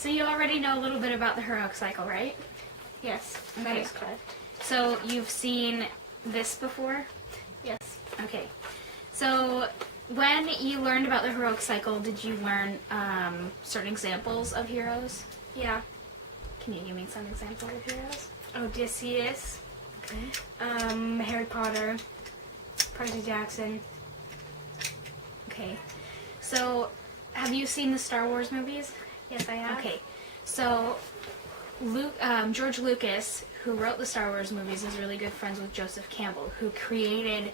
So you already know a little bit about the heroic cycle, right? Yes, Okay. that is correct. So you've seen this before? Yes. Okay. So when you learned about the heroic cycle, did you learn certain examples of heroes? Yeah. Can you give me some examples of heroes? Odysseus, Okay. Harry Potter, Percy Jackson. Okay. So have you seen the Star Wars movies? Yes, I have. Okay. So George Lucas, who wrote the Star Wars movies, is really good friends with Joseph Campbell, who created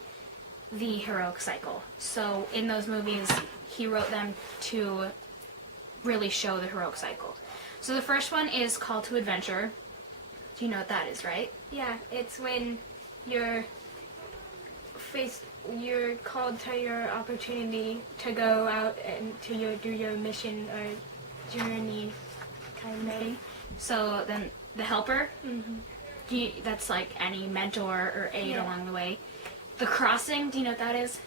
the heroic cycle. So in those movies, he wrote them to really show the heroic cycle. So the first one is Call to Adventure. Do you know what that is, right? Yeah, it's when you're called to your opportunity to go out and do your mission or journey, kind of. Okay. So then the helper, Mm-hmm. that's like any mentor or aid Yeah. along the way. The crossing, do you know what that is?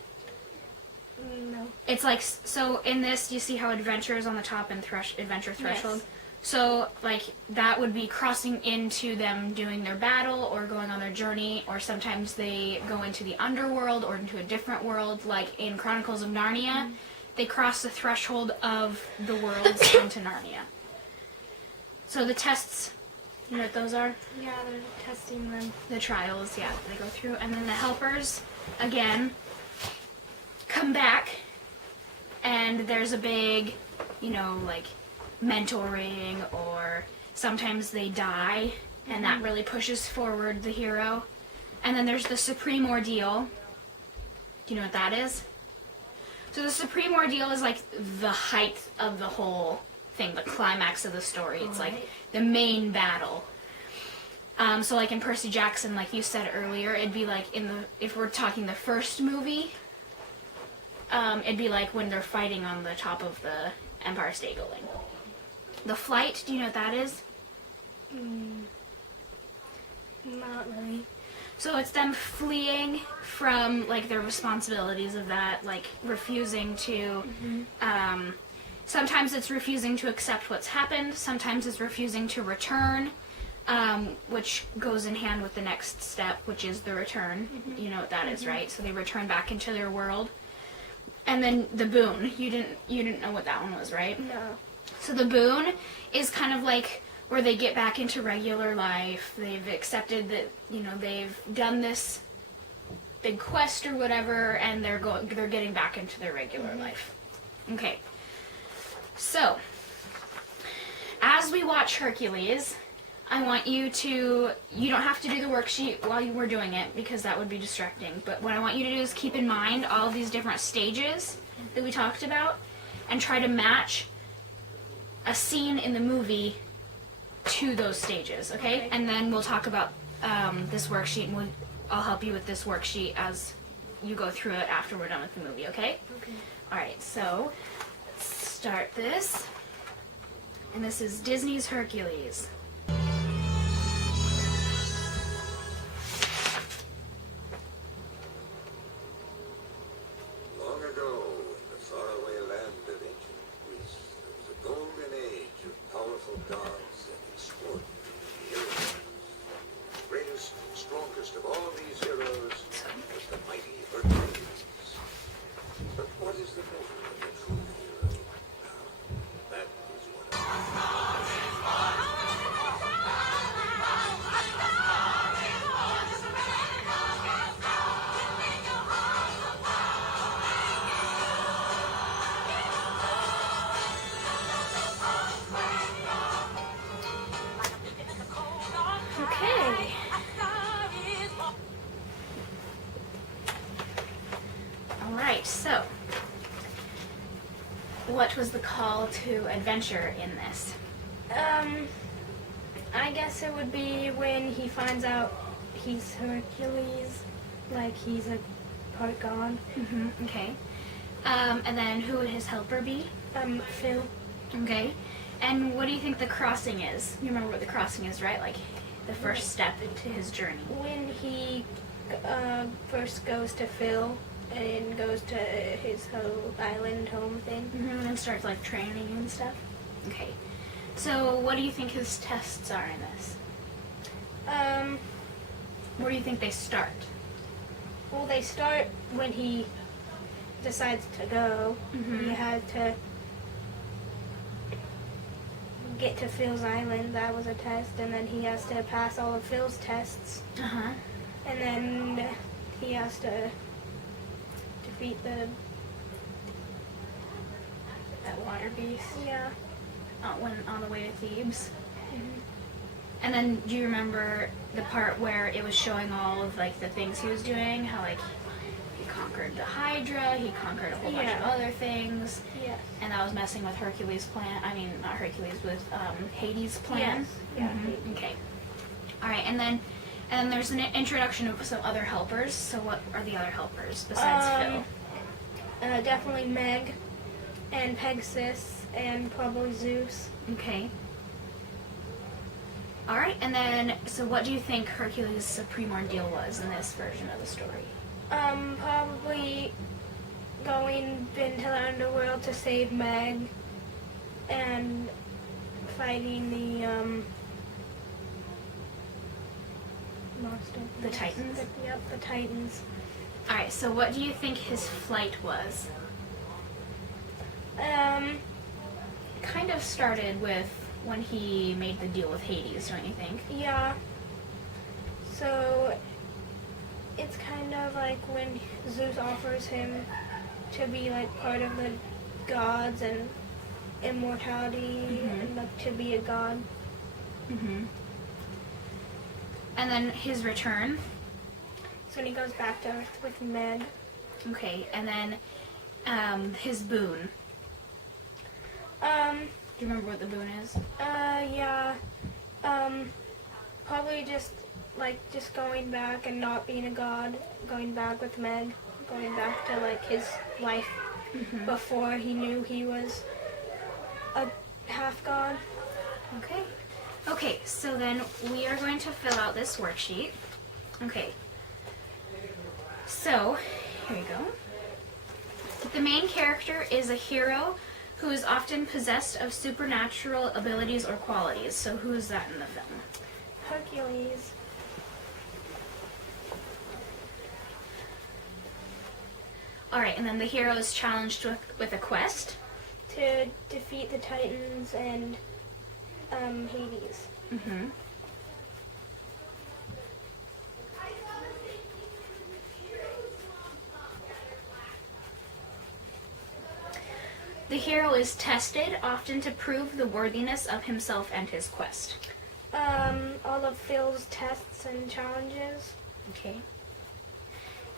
No. It's like, so in this, you see how adventure is on the top and adventure threshold? Yes. So, like, that would be crossing into them doing their battle or going on their journey, or sometimes they go into the underworld or into a different world, like in Chronicles of Narnia. They cross the threshold of the worlds into Narnia. So the tests, you know what those are? Yeah, they're testing them. The trials, yeah, they go through. And then the helpers, again, come back, and there's a big, like, mentoring, or sometimes they die, and that really pushes forward the hero. And then there's the Supreme Ordeal. Do you know what that is? So the Supreme Ordeal is like the height of the whole thing, the climax of the story. It's like the main battle. So like in Percy Jackson, like you said earlier, it'd be like if we're talking the first movie, it'd be like when they're fighting on the top of the Empire State Building. The flight, do you know what that is? Not really. So it's them fleeing from like their responsibilities of that, like refusing to, sometimes it's refusing to accept what's happened, sometimes it's refusing to return, which goes in hand with the next step, which is the return. You know what that is, right? So they return back into their world. And then the boon, you didn't know what that one was, right? No. So the boon is kind of like where they get back into regular life. They've accepted that, they've done this big quest or whatever, and they're getting back into their regular life. Okay. So, as we watch Hercules, I want you don't have to do the worksheet while you were doing it, because that would be distracting, but what I want you to do is keep in mind all of these different stages that we talked about, and try to match a scene in the movie to those stages, okay? And then we'll talk about this worksheet, and I'll help you with this worksheet as you go through it after we're done with the movie, okay? Okay. Alright, so let's start this. And this is Disney's Hercules. Long ago, in the faraway land of ancient Greece, there was a golden age of powerful gods and extraordinary heroes. The greatest and strongest of all these heroes was the mighty Hercules. But what is the measure of a true hero? Now, that is what Okay. Alright, so what was the call to adventure in this? I guess it would be when he finds out he's Hercules, like he's a part god. Okay. And then who would his helper be? Phil. Okay. And what do you think the crossing is? You remember what the crossing is, right? Like the first step into his journey. When he first goes to Phil and goes to his whole island home thing. And then starts like training and stuff. Okay. So what do you think his tests are in this? Where do you think they start? Well, they start when he decides to go. Mhm. He had to get to Phil's island. That was a test, and then he has to pass all of Phil's tests, Uh-huh. and then he has to defeat that water beast. Yeah. When on the way to Thebes. Mhm. And then do you remember the part where it was showing all of like the things he was doing? How like he conquered the Hydra, he conquered a whole bunch of Yeah. other things, Yes. and that was messing with Hercules' plan. I mean, not Hercules, with Hades' plan. Yes. Yeah. Mhm. Okay. All right, and then there's an introduction of some other helpers. So what are the other helpers besides Phil? Definitely Meg, and Pegasus, and probably Zeus. Okay. All right, and then so what do you think Hercules' supreme ordeal was in this version of the story? Probably going into the underworld to save Meg, and fighting the monster. The Titans? Yep, the Titans. All right, so what do you think his flight was? Kind of started with when he made the deal with Hades, don't you think? Yeah. So it's kind of like when Zeus offers him to be like part of the gods and immortality, Mhm. and like to be a god. Mm-hmm. And then his return. So when he goes back to Earth with Meg. Okay, and then his boon. Do you remember what the boon is? Yeah. Probably just going back and not being a god, going back with Meg, going back to like his life Mm-hmm. before he knew he was a half god. Okay. Okay, so then we are going to fill out this worksheet. Okay. So, here we go. The main character is a hero who is often possessed of supernatural abilities or qualities. So who is that in the film? Hercules. All right, and then the hero is challenged with a quest. To defeat the Titans and Hades. Mm-hmm. The hero is tested, often to prove the worthiness of himself and his quest. All of Phil's tests and challenges. Okay.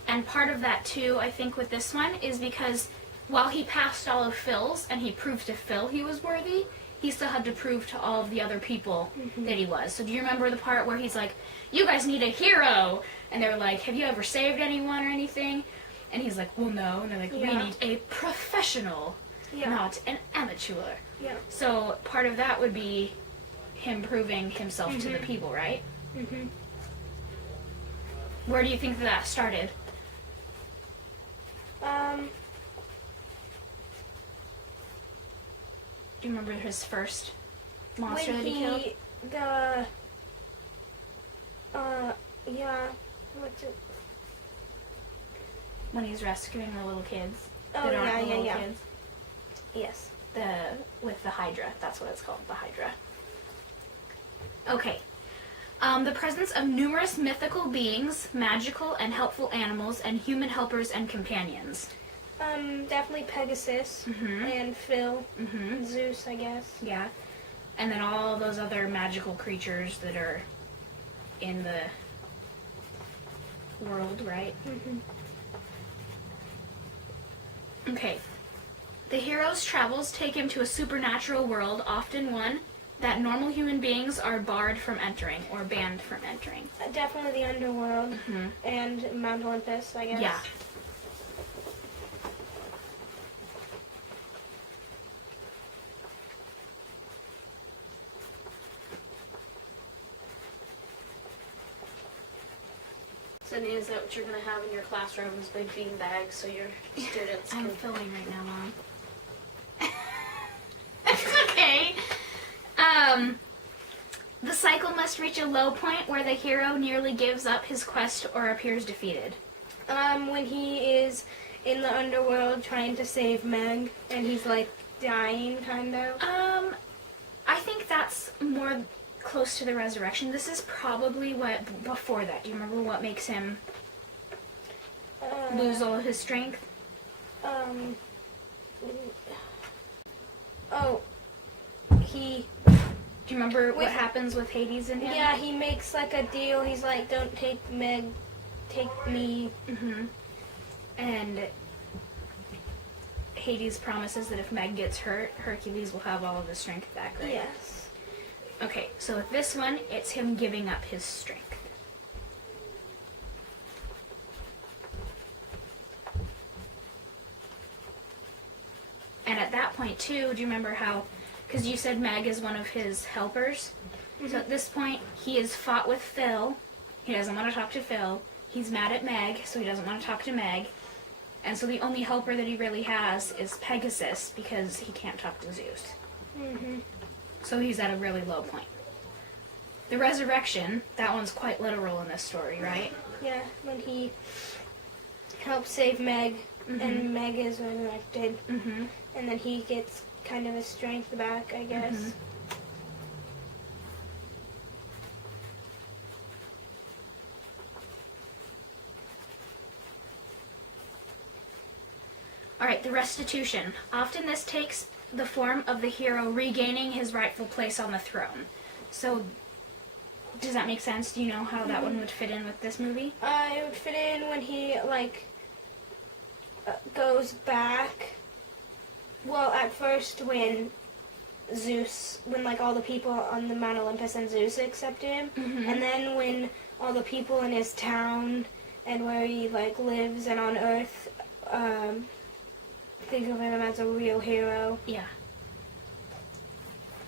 And part of that too, I think, with this one is because while he passed all of Phil's and he proved to Phil he was worthy, he still had to prove to all of the other people that he was. So do you remember the part where he's like, you guys need a hero? And they're like, have you ever saved anyone or anything? And he's like, well, no. And they're like, we Yeah. need a professional, Yeah. not an amateur. Yeah. So part of that would be him proving himself to the Mhm. people, right? Mhm. Where do you think that started? Do you remember his first monster When that he killed? Yeah, what's it? When he's rescuing the little kids. Oh, that aren't yeah, the yeah, little yeah. kids. Yes. With the Hydra. That's what it's called, the Hydra. Okay. The presence of numerous mythical beings, magical and helpful animals, and human helpers and companions. Definitely Pegasus Mhm. and Phil Mm-hmm. and Zeus, I guess. Yeah. And then all those other magical creatures that are in the world, right? Mhm. Okay. The hero's travels take him to a supernatural world, often one that normal human beings are barred from entering or banned from entering. Definitely the underworld Mm-hmm. and Mount Olympus, I guess. Yeah. Sydney, is that what you're going to have in your classrooms? Big bean bags so your students I'm can... filming right now, Mom. It's okay. cycle must reach a low point where the hero nearly gives up his quest or appears defeated. When he is in the underworld trying to save Meg, and he's like dying, kind of. I think that's more close to the resurrection. This is probably what before that. Do you remember what makes him lose all of his strength? He. Do you remember what happens with Hades and him? Yeah, he makes like a deal. He's like, "Don't take Meg, take me." Mm-hmm. And Hades promises that if Meg gets hurt, Hercules will have all of his strength back, right? Yes. Okay, so with this one, it's him giving up his strength. And at that point, too, do you remember how, because you said Meg is one of his helpers? Mm-hmm. So at this point, he has fought with Phil. He doesn't want to talk to Phil. He's mad at Meg, so he doesn't want to talk to Meg. And so the only helper that he really has is Pegasus, because he can't talk to Zeus. Mm-hmm. So he's at a really low point. The resurrection, that one's quite literal in this story, right? Yeah, when he helps save Meg, Mm-hmm. and Meg is resurrected, Mm-hmm. and then he gets kind of his strength back, I guess. Mhm. Alright, the restitution. Often this takes the form of the hero regaining his rightful place on the throne. So, does that make sense? Do you know how that one would fit in with this movie? It would fit in when he, like, goes back. Well, at first when like, all the people on the Mount Olympus and Zeus accepted him. Mhm. And then when all the people in his town and where he, like, lives and on Earth, think of him as a real hero. Yeah.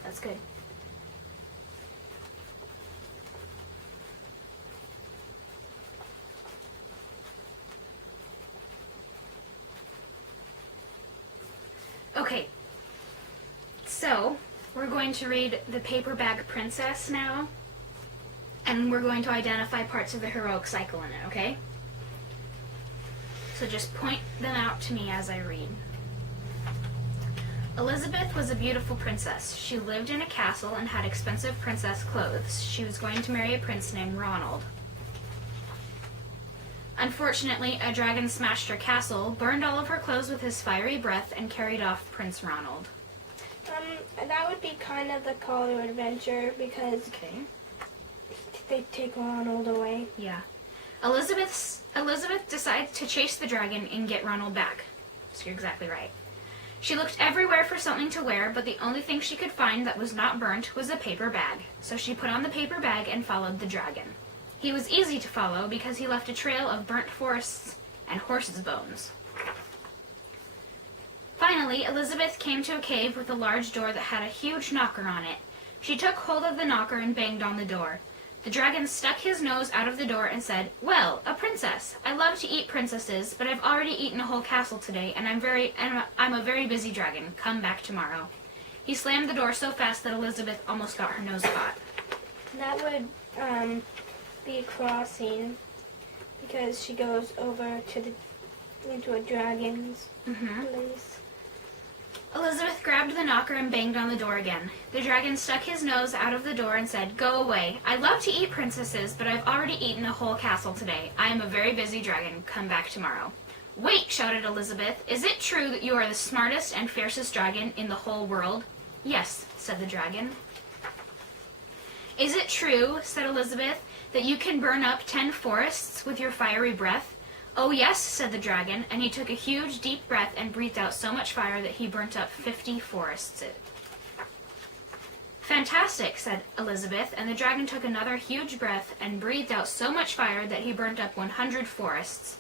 That's good. Okay. So, we're going to read The Paper Bag Princess now. And we're going to identify parts of the heroic cycle in it, okay? So just point them out to me as I read. Elizabeth was a beautiful princess. She lived in a castle and had expensive princess clothes. She was going to marry a prince named Ronald. Unfortunately, a dragon smashed her castle, burned all of her clothes with his fiery breath, and carried off Prince Ronald. That would be kind of the call to adventure, because Okay. they take Ronald away. Yeah. Elizabeth decides to chase the dragon and get Ronald back. So you're exactly right. She looked everywhere for something to wear, but the only thing she could find that was not burnt was a paper bag. So she put on the paper bag and followed the dragon. He was easy to follow because he left a trail of burnt forests and horses' bones. Finally, Elizabeth came to a cave with a large door that had a huge knocker on it. She took hold of the knocker and banged on the door. The dragon stuck his nose out of the door and said, "Well, a princess. I love to eat princesses, but I've already eaten a whole castle today, and I'm a very busy dragon. Come back tomorrow." He slammed the door so fast that Elizabeth almost got her nose caught. That would be crossing, because she goes over to into a dragon's place. Elizabeth grabbed the knocker and banged on the door again. The dragon stuck his nose out of the door and said, "Go away. I love to eat princesses, but I've already eaten a whole castle today. I am a very busy dragon. Come back tomorrow." "Wait," shouted Elizabeth. "Is it true that you are the smartest and fiercest dragon in the whole world?" "Yes," said the dragon. "Is it true," said Elizabeth, "that you can burn up 10 forests with your fiery breath?" "Oh, yes," said the dragon, and he took a huge, deep breath and breathed out so much fire that he burnt up 50 forests. "Fantastic," said Elizabeth, and the dragon took another huge breath and breathed out so much fire that he burnt up 100 forests.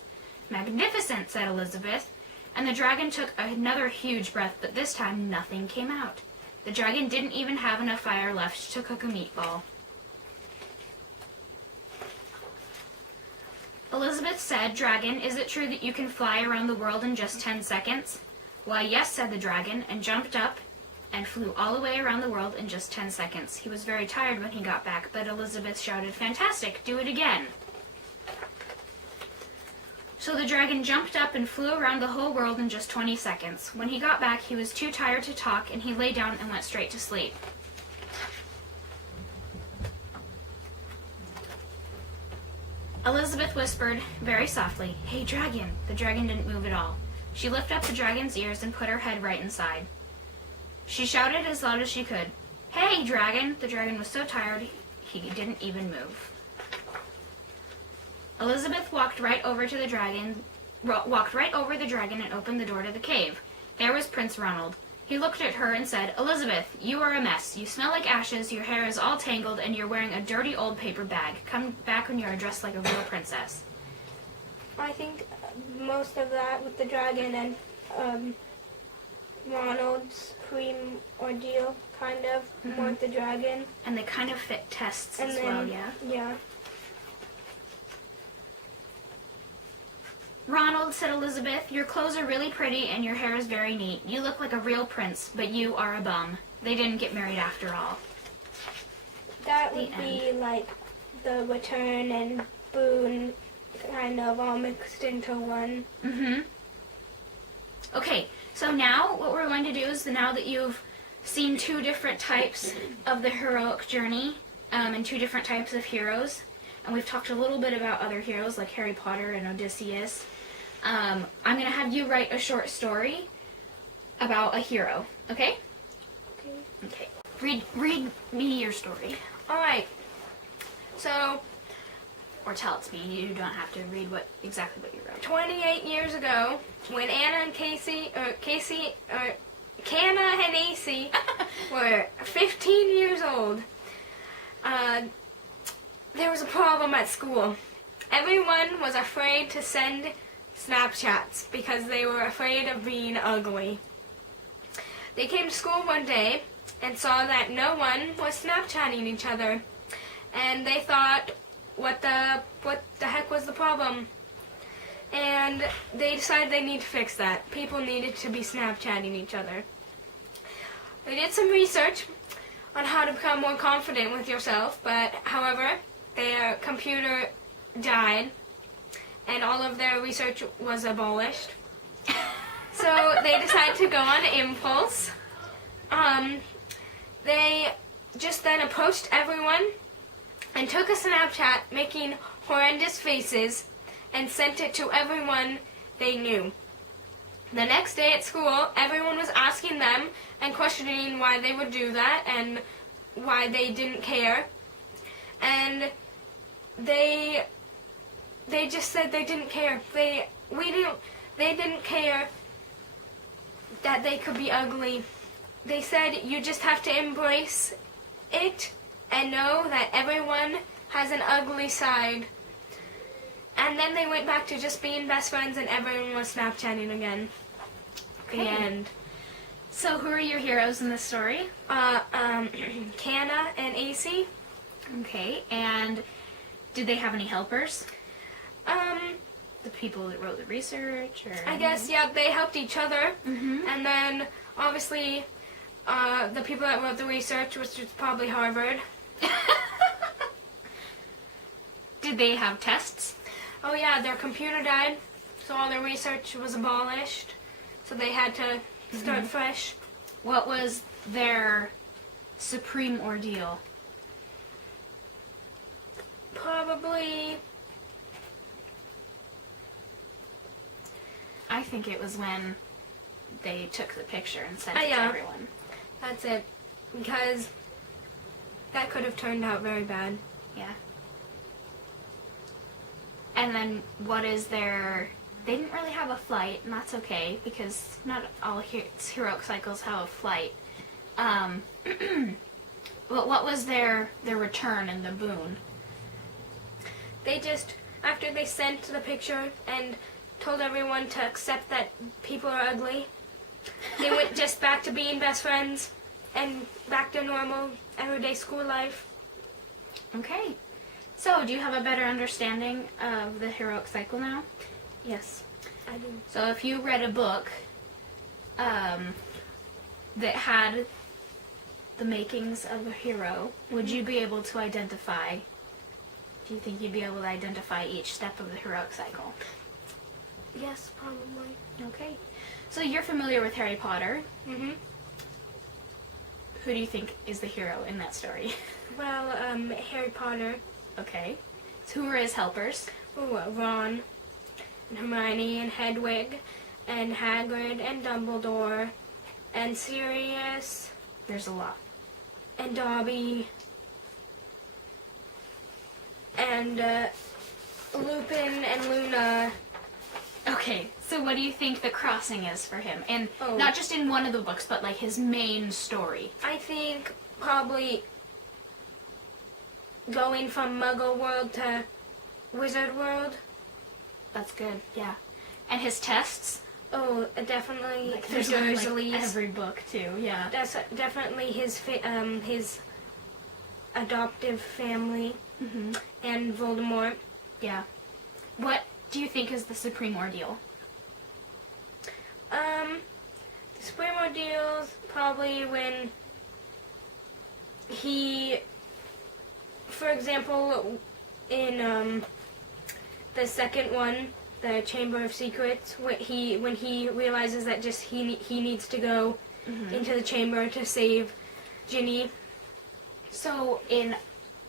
"Magnificent," said Elizabeth, and the dragon took another huge breath, but this time nothing came out. The dragon didn't even have enough fire left to cook a meatball. Elizabeth said, "Dragon, is it true that you can fly around the world in just 10 seconds?" "Why, yes," said the dragon, and jumped up and flew all the way around the world in just 10 seconds. He was very tired when he got back, but Elizabeth shouted, "Fantastic, do it again." So the dragon jumped up and flew around the whole world in just 20 seconds. When he got back, he was too tired to talk, and he lay down and went straight to sleep. Elizabeth whispered very softly, "Hey, dragon." The dragon didn't move at all. She lifted up the dragon's ears and put her head right inside. She shouted as loud as she could, "Hey, dragon!" The dragon was so tired he didn't even move. Elizabeth walked right over the dragon and opened the door to the cave. There was Prince Ronald. He looked at her and said, "Elizabeth, you are a mess. You smell like ashes, your hair is all tangled, and you're wearing a dirty old paper bag. Come back when you're dressed like a real princess." I think most of that with the dragon and Ronald's pre-ordeal, kind of, more with the dragon. And they kind of fit tests And as then, well, yeah? Yeah. "Ronald," said Elizabeth, "your clothes are really pretty and your hair is very neat. You look like a real prince, but you are a bum. They didn't get married after all." That would be like the return and boon kind of all mixed into one. Okay, so now what we're going to do is, now that you've seen two different types of the heroic journey and two different types of heroes, and we've talked a little bit about other heroes like Harry Potter and Odysseus, I'm going to have you write a short story about a hero, okay? Okay. Okay. Read me your story. Alright. So, Or tell it to me. You don't have to read exactly what you wrote. 28 years ago, when Canna and Kacey were 15 years old, there was a problem at school. Everyone was afraid to send Snapchats because they were afraid of being ugly. They came to school one day and saw that no one was Snapchatting each other, and they thought, what the heck was the problem? And they decided they need to fix that. People needed to be Snapchatting each other. They did some research on how to become more confident with yourself, but however, their computer died and all of their research was abolished. So they decided to go on impulse. They just then approached everyone and took a Snapchat making horrendous faces and sent it to everyone they knew. The next day at school, everyone was asking them and questioning why they would do that and why they didn't care. And they just said they didn't care. They didn't care that they could be ugly. They said you just have to embrace it and know that everyone has an ugly side. And then they went back to just being best friends and everyone was Snapchatting again. Okay. The end. So who are your heroes in this story? Canna and Kacey. Okay, and did they have any helpers? The people that wrote the research, or I guess, yeah, they helped each other. And then, obviously, the people that wrote the research, which was probably Harvard. Did they have tests? Oh yeah, their computer died, so all their research was abolished. So they had to start fresh. What was their supreme ordeal? Probably, I think it was when they took the picture and sent it to yeah. everyone. that's it. Because that could have turned out very bad. Yeah. And then what is their... They didn't really have a flight, and that's okay, because not all heroic cycles have a flight. But what was their return and the boon? They just, after they sent the picture and told everyone to accept that people are ugly, they went just back to being best friends and back to normal everyday school life. Okay. So, do you have a better understanding of the heroic cycle now? Yes, I do. So, if you read a book that had the makings of a hero, would you be able to identify, do you think you'd be able to identify each step of the heroic cycle? Yes, probably. Okay. So you're familiar with Harry Potter. Mm-hmm. Who do you think is the hero in that story? Well, Harry Potter. Okay. So who are his helpers? Ooh, Ron, and Hermione, and Hedwig, and Hagrid, and Dumbledore, and Sirius, There's a lot. and Dobby, and Lupin, and Luna. Okay, so what do you think the crossing is for him? And Oh. not just in one of the books, but like his main story. I think probably going from Muggle world to Wizard world. That's good, yeah. And his tests? Oh, definitely Like, the there's one in, Dursleys. like, every book too, yeah. That's definitely his adoptive family, Mm-hmm. and Voldemort. Yeah. What do you think is the supreme ordeal? The Supreme Ordeal's probably when he, for example, in the second one, the Chamber of Secrets, when he realizes that just he needs to go into the chamber to save Ginny. So in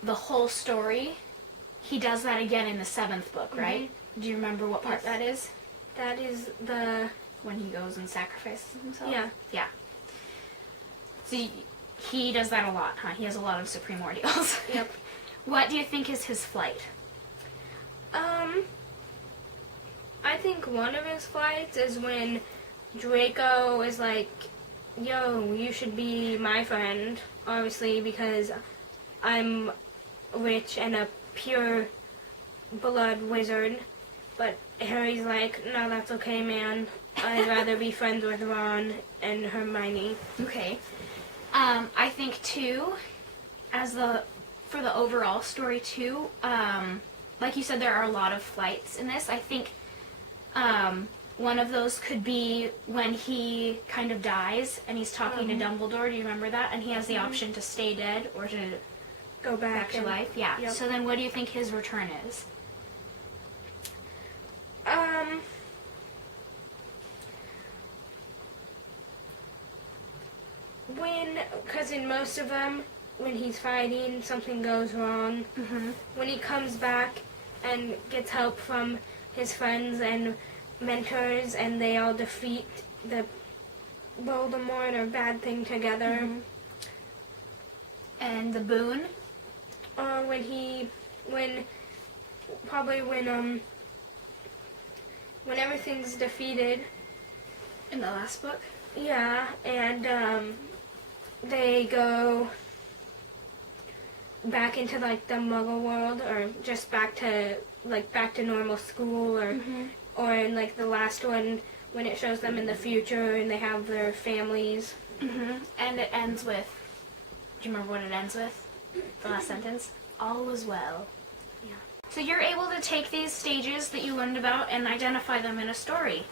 the whole story, he does that again in the 7th book, right? Do you remember what part Yes. that is? That is the When he goes and sacrifices himself? yeah. Yeah. So he does that a lot, huh? He has a lot of supreme ordeals. Yep. What do you think is his flight? I think one of his flights is when Draco is like, yo, you should be my friend, obviously, because I'm rich and a pure blood wizard. But Harry's like, no, that's okay, man. I'd rather be friends with Ron and Hermione. Okay. I think too, for the overall story too, like you said, there are a lot of flights in this. I think one of those could be when he kind of dies and he's talking to Dumbledore. Do you remember that? And he has the option to stay dead or to Go back to and- life. Yeah. Yep. So then, what do you think his return is? Because in most of them, when he's fighting, something goes wrong. Mm-hmm. When he comes back and gets help from his friends and mentors, and they all defeat the Voldemort or bad thing together. Mm-hmm. And the boon? When everything's defeated. In the last book? Yeah, and they go back into like the Muggle world, or just back to normal school, or in like the last one when it shows them in the future and they have their families. Mm-hmm. And it ends with, do you remember what it ends with? The last sentence? All was well. Yeah. So you're able to take these stages that you learned about and identify them in a story.